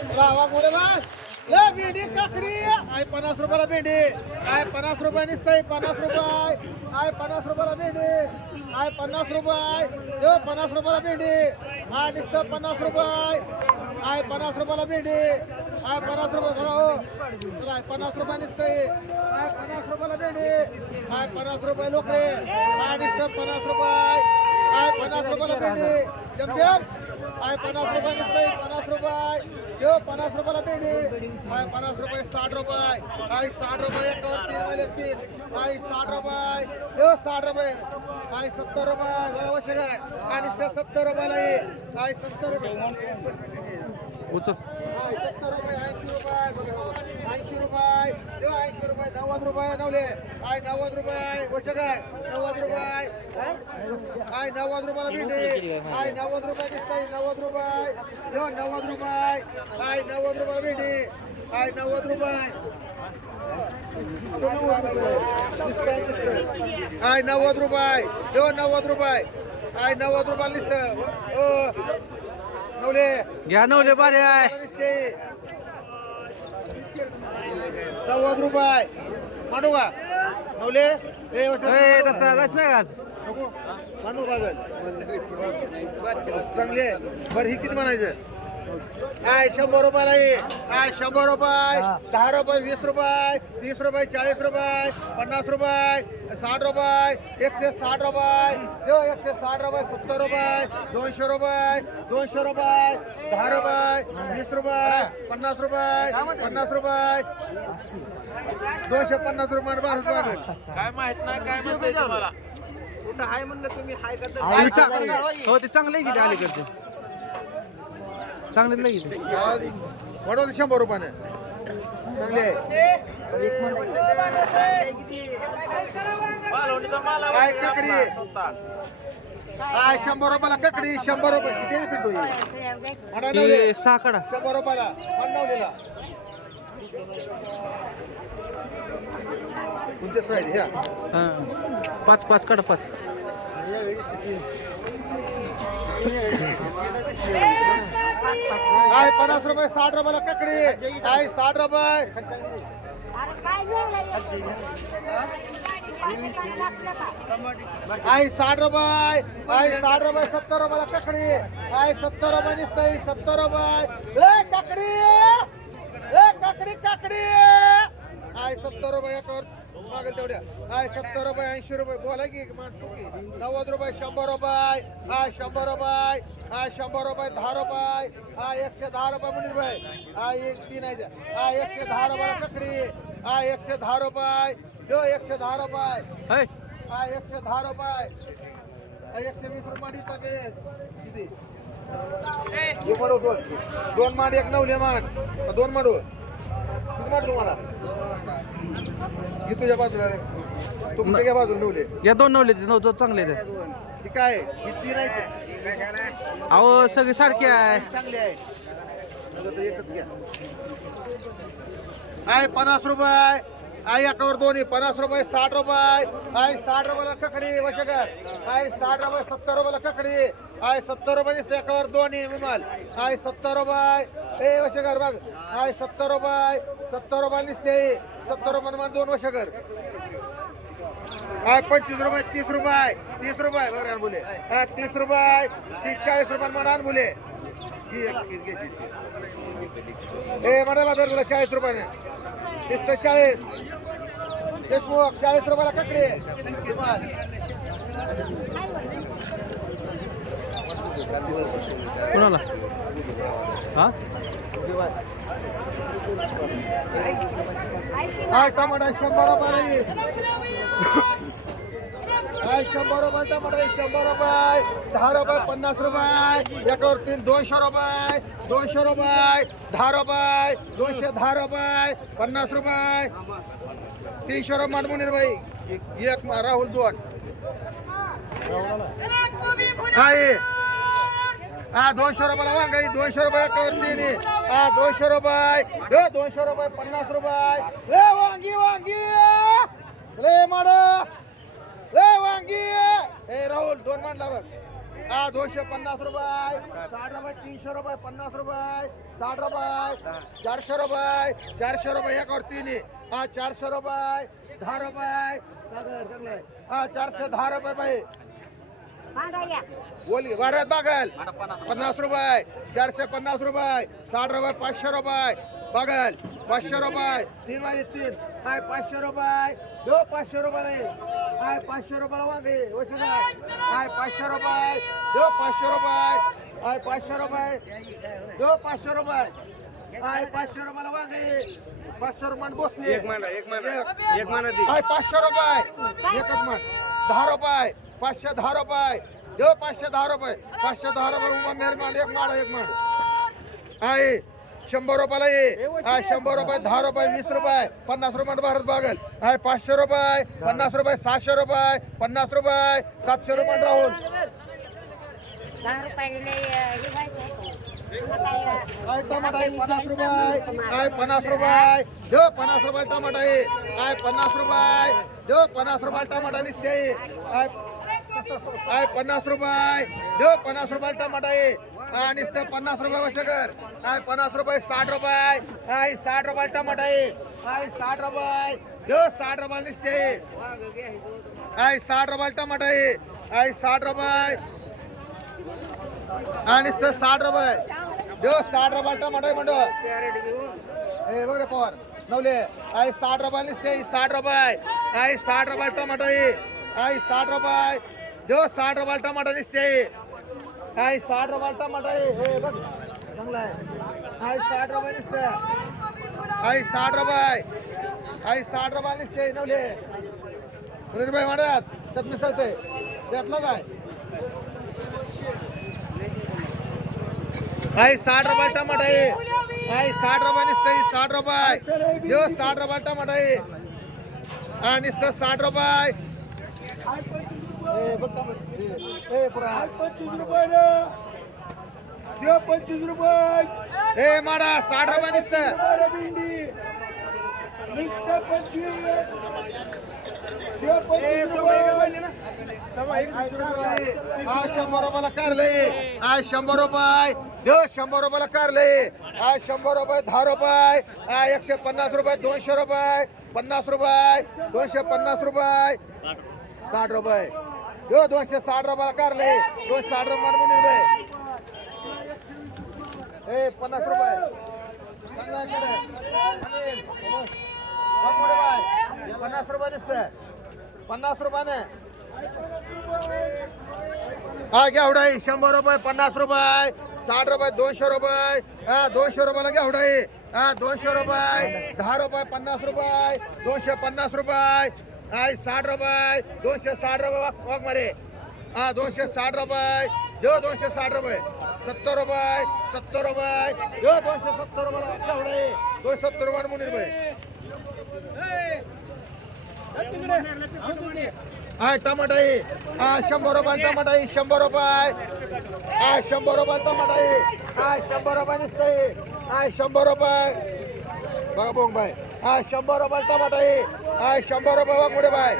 लावा गोडे बस ले भेंडी काकडी आहे पन्नास रुपयाला भेंडी आहे पन्नास रुपये निसतंय पन्नास रुपये आहे पन्नास रुपयाला भेंडी आहे पन्नास रुपये देव पन्नास रुपयाला भेंडी आहे निसत पन्नास रुपये आहे पन्नास रुपयाला भेंडी आहे पन्नास रुपये बोला हो आय आहे पन्नास रुपये निसतंय आहे पन्नास रुपयाला भेंडी आहे पन्नास रुपये लोकडे आहे निसत पन्नास रुपये आहे पन्नास रुपयाला भेंडी जमजम आहे पन्नास रुपये पन्नास रुपये. देव पन्नास रुपयाला भेंडी आहे पन्नास रुपये साठ रुपये. आहे साठ रुपये एकावर तीन वेळे तीन. आहे साठ रुपये. देव साठ रुपये. आहे सत्तर रुपये. आवश्यक आहे आणि नुसतं सत्तर रुपयाला ये आहे सत्तर रुपये. आहे सत्तर रुपये ऐंशी रुपये. ऐंशी रुपये. देव ऐंशी रुपये नव्वद रुपये नवले. आहे नव्वद रुपये. गोष्ट काय? नव्वद रुपये. आहे नव्वद रुपयाला भेंडी. आहे नव्वद रुपये दिसतंय. नव्वद रुपये. देव नव्वद रुपये. आहे नव्वद रुपये भेंडी. आहे नव्वद रुपये. आहे नव्वद रुपये. देव नव्वद रुपये. आहे नव्वद रुपयाला दिसतं. नवले. घ्या नवले बारे आहे नव्वद रुपये. मांडू का? नवले ए? दत्ता जायचं नाही का आज. नको. मांडू का? चांगले बरं ही किती म्हणायचं? काय शंभर रुपयाला ये काय शंभर रुपये? दहा रुपये वीस रुपये? तीस रुपये चाळीस रुपये? पन्नास रुपये? साठ रुपये एकशे साठ रुपये एकशे साठ रुपये सत्तर रुपये दोनशे रुपये दोनशे रुपये दहा रुपये वीस रुपये पन्नास रुपये पन्नास रुपये दोनशे पन्नास रुपये बारा रुपये. काय माहीत नाही काय तुम्हाला. कुठं हाय म्हणलं तुम्ही हाय करता हो ते चांगले आहे की ते अलीकडचे. चांगले नाही वाढवलं शंभर रुपयाने. काय काकडी? काय शंभर रुपयाला ककडी शंभर रुपये. किती पिंटू साकडा शंभर रुपयाला. साईड ह्या? हा. पाच पाच काढा पाच. काय पन्नास रुपये साठ रुपयाला ककडी? काय साठ रुपये? काय साठ रुपये? काय साठ रुपये सत्तर रुपयाला ककडी? काय सत्तर रुपये दिसतय? सत्तर रुपये. ए काकडी! ए काकडी काकडी! काय सत्तर रुपये एकावर मागेल तेवढ्या. काय सत्तर रुपये ऐंशी रुपये. बोला की मानतो की. नव्वद रुपये शंभर रुपये. हा शंभर रुपये. हा शंभर रुपये दहा रुपये. हा एकशे दहा रुपये मुनीर भाई हा एक तीन आहे. हा एकशे दहा रुपये ककडी हा एकशे दहा रुपये. जो एकशे दहा रुपये. है एकशे दहा रुपये. एकशे वीस रुपये तके किती? हे माडू दोन. दोन माड एक नवले माड. दोन माडू. किती माड तुम्हाला? ही तुझ्या बाजूला रे. तुमच्या बाजूला नवले? या दोन नवले ते नऊ चांगले ते ही काय? ही तीन आहे अहो सगळे सारखे आहे. चांगली आहे. आता तर एकच घ्या. आहे पन्नास रुपये. आहे एकावर दोन्ही. पन्नास रुपये साठ रुपये. आहे साठ रुपयाला ककडी वशकर आहे साठ रुपये सत्तर रुपयाला ककडी. आय सत्तर रुपये नुसतं दोन आहे विमाल. आय सत्तर रुपये. ए वशकर बघ. आय सत्तर रुपये. सत्तर रुपये नुसते सत्तर रुपये दोन वशकर. आय पंचवीस रुपये तीस रुपये. तीस रुपये. बरं बोले. हा तीस रुपये. तीस चाळीस रुपये मान आण बोले. ए मला बाजार तुला चाळीस रुपयाने. तीस ते चाळीस. देशमुख चाळीस रुपयाला ककडे. कुणाला? हा? हा टमाटा शंभर रुपयाला ये. हा शंभर रुपये टमाटा शंभर रुपये. दहा रुपये पन्नास रुपये. एकावर तीन दोनशे रुपये. दोनशे रुपये दहा रुपये. दोनशे दहा रुपये पन्नास रुपये. तीनशे रुपये मानमुनीर बाई. एक राहुल दोन. हा ये हा दोनशे रुपयाला वांगाई दोनशे रुपये एकावर हा दोनशे रुपये. दोनशे रुपये पन्नास रुपये. हे वांगी वांगी. ले माड. ले वांगी. ए राहुल दोन मांडला बघ. हा दोनशे पन्नास रुपये. साठ रुपये तीनशे रुपये पन्नास रुपये. साठ रुपये. चारशे रुपये. चारशे रुपये एक और तीन हा चारशे रुपये. दहा रुपये. हा चारशे दहा रुपये बाई. बोली वाऱ्यात बघाल पन्नास रुपये चारशे पन्नास रुपये साठ रुपये पाचशे रुपये. बघाल पाचशे रुपये. तीन वाली तीन. हाय पाचशे रुपये. दो पाचशे रुपये. हाय पाचशे रुपयाला वांगे. वशे काय? हाय पाचशे रुपये. दो पाचशे रुपये. हाय पाचशे रुपये. दो पाचशे रुपये. हाय पाचशे रुपयाला वांगे. पाचशे रुपये बसले. एक माना एक माना एक. हाय पाचशे रुपये. एकच मन दहा रुपये. पाचशे दहा रुपये. देव पाचशे दहा रुपये. पाचशे दहा रुपये उमा मेहरमान एक माळ एक माळ. आहे शंभर रुपयाला ये. हाय शंभर रुपये दहा रुपये वीस रुपये. पन्नास रुपये भारत बागल. आहे पाचशे रुपये. पन्नास रुपये सातशे रुपये. पन्नास रुपये सातशे रुपये राहुल. टमाटा आहे पन्नास रुपये. हाय पन्नास रुपये. देव पन्नास रुपये टमाटा आहे हाय पन्नास रुपये. देव पन्नास रुपये टमाटा निसते आहे हाय पन्नास रुपये. देव पन्नास रुपयाला टमाटा आहे. हा नुसतं पन्नास रुपये वर्षकर काय पन्नास रुपये साठ रुपये. काय साठ रुपयाला टमाटा आहे. काय साठ रुपये. देव साठ रुपयाला नुसते काय साठ रुपयाला टमाटा आहे. काय साठ रुपये. हा नुसतं साठ रुपये. देव साठ रुपयाला टमाटा आहे म्हणतो हे बघ रे पवार नवले. काय साठ रुपयाला नुसते साठ रुपये. काय साठ रुपयाला टमाटा आहे. काय साठ रुपये. देव साठ रुपये टमाटो निसते आई साठ रुपये टमाटो आहे? हे बघ चांगला आहे. आई साठ रुपये निसते आई साठ रुपये? आई साठ रुपये निसते नवले? सुरेश भाई म्हणतात त्यात मिसळते त्यातलं काय? आई साठ रुपये टमाटा आहे? आई साठ रुपये नुसतं साठ रुपये? देव साठ रुपये टमाटा आहे. हा साठ रुपये ए, बघ टमाटर. ए, ए, पुरा. पंचवीस रुपये ए माडा साठ रुपये दिसत भेंडी नुसतं शंभर रुपयाला कारले. आज शंभर रुपये. देव शंभर रुपयाला कारले. आज शंभर रुपये दहा रुपये. आज एकशे पन्नास रुपये दोनशे रुपये. पन्नास रुपये दोनशे पन्नास रुपये. साठ रुपये. देव दोनशे साठ रुपयाला कारले. दोनशे साठ रुपये म्हणून ए पन्नास रुपये. पन्नास रुपये दिसतंय. पन्नास रुपयाने. हा आहे शंभर रुपये पन्नास रुपये. साठ रुपये दोनशे रुपये. हा दोनशे रुपयाला घेवडाई हा दोनशे रुपये. दहा रुपये पन्नास रुपये. दोनशे पन्नास रुपये. आय साठ रुपये. दोनशे साठ रुपये वाघ मारे. हा दोनशे साठ रुपये. देऊ दोनशे साठ रुपये. सत्तर रुपये सत्तर रुपये. देऊ दोनशे सत्तर रुपयाला घेवडाई दोनशे सत्तर रुपये मुनी रुपये आय टमाटा आहे हा शंभर रुपये टमाटा आहे शंभर रुपये. आय शंभर रुपये टमाटा आहे आय शंभर रुपये दिसतंय. आय शंभर रुपये. बघा बोंग बाय हा शंभर रुपये टमाटा आहे हा शंभर रुपये बघ पुढे बाय.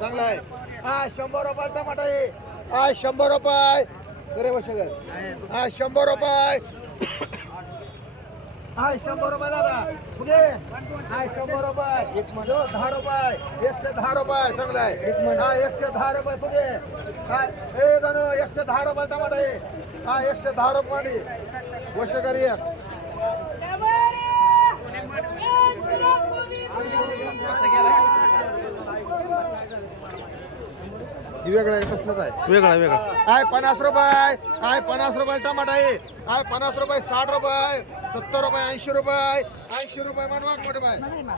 चांगला आहे. हा शंभर रुपये टमाटा आहे हा शंभर रुपये. अरे वशगर हा शंभर रुपये. हा शंभर रुपये दादा. पुढे. हा शंभर रुपये. जो दहा रुपये. एकशे दहा रुपये. चांगला आहे. हा एकशे दहा रुपये पुढे. हा ए दानो एकशे दहा रुपये टमाटा आहे हा एकशे दहा रुपये वर्षकरी एक ही वेगळं आहे कसलंच आहे. वेगळा वेगळा. हाय पन्नास रुपये हाय पन्नास रुपये टमाटा आहे. हाय पन्नास रुपये साठ रुपये सत्तर रुपये ऐंशी रुपये ऐंशी रुपये म्हणून मोठे बाय.